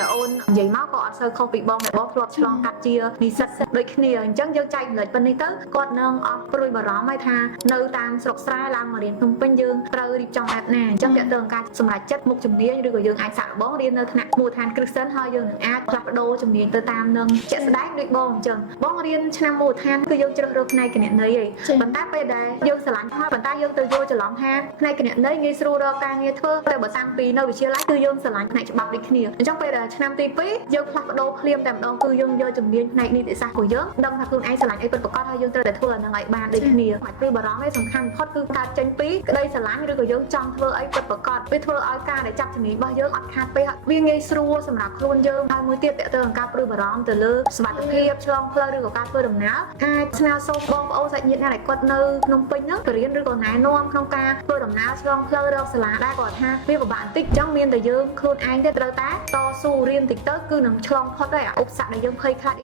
ដែលអូននិយាយមកក៏អត់សូវខុសពីបងដែលបងធ្លាប់ឆ្លងកាត់ជានិស្សិតដូចគ្នាអញ្ចឹងយើងចែកម្លេចប៉ុណ្នេះទៅគាត់នឹងអស់ព្រួយបារម្ភហើយថានៅតាមស្រុកស្រែឡើងមករៀនភ្នំពេញយើងត្រូវរៀបចំបែបណាអញ្ចឹងតើតើការសម្រេចចិត្តមុខជំនាញឬក៏យើងអាចសាកល្បងរៀននៅថ្នាក់មូលដ្ឋានគ្រឹះសិនហើយយើងនឹងអាចផ្លាស់ប្ដូរជំនាញទៅតាមនឹងជាក់ស្ដែងដូចបងអញ្ចឹងបងរៀនឆ្នាំមូលដ្ឋានគឺយើងជ្រើសរើសផ្នែកគណនេយ្យឯងប៉ុន្តែពេលដែលយើងស្រឡាញ់ហើយប៉ុន្តែយើងទៅយល់ច្រឡំថាផ្នែកគណនេយ្យងាយស្រួលរកការងារធ្វើតែបើតាំងពីនៅវិទ្យាល័យគឺយើងស្រឡាញ់ផ្នែកច្បាប់ដូចគ្នាអញ្ចឹងពេលដែលឆ្នាំទី2យើងផ្លាស់ប្ដូរភ្លាមតែម្ដងគឺយើងយកជំនាញផ្នែកនីតិសាស្ត្រcủaយើងដឹងថាខ្លួនឯងស្រឡាញ់អីពិតប្រាកដហើយយើងត្រូវតែធ្វើអានឹងឲ្យបានដូចគ្នាមិនព្រួយបារម្ភទេសំខាន់បំផុតគឺការចេញពីក្តីស្រឡាញ់ឬក៏យើងចង់ធ្វើអីពិតប្រាកដវាធ្វើឲ្យការដែលចាប់ជំនាញរបស់យើងអត់ខាតពេកវាងាយស្រួលសម្រាប់ខ្លួនយើងហើយមួយទៀតតើតើការព្រួយបារម្ភទៅលើសុខភាពឆ្លងផ្លូវឬក៏ការធ្វើដំណើរអាចស្នើសុំបងប្អូនសាច់ញាតិណាដែលគាត់នៅភ្នំពេញហ្នឹងទៅរៀនឬក៏ណែនាំក្នុងការធ្វើដំណើរឆ្លងផ្លូវរកសាលាដែរគាត់ថាវាពិបាកបន្តិចអញ្ចឹងមានតែយើងខ្លួនឯងទេត្រូវតែតស៊ូរៀនតិចទៅគឺនឹងឆ្លងផុតហើយឧបសគ្គដែលយើងភ័យខ្លាច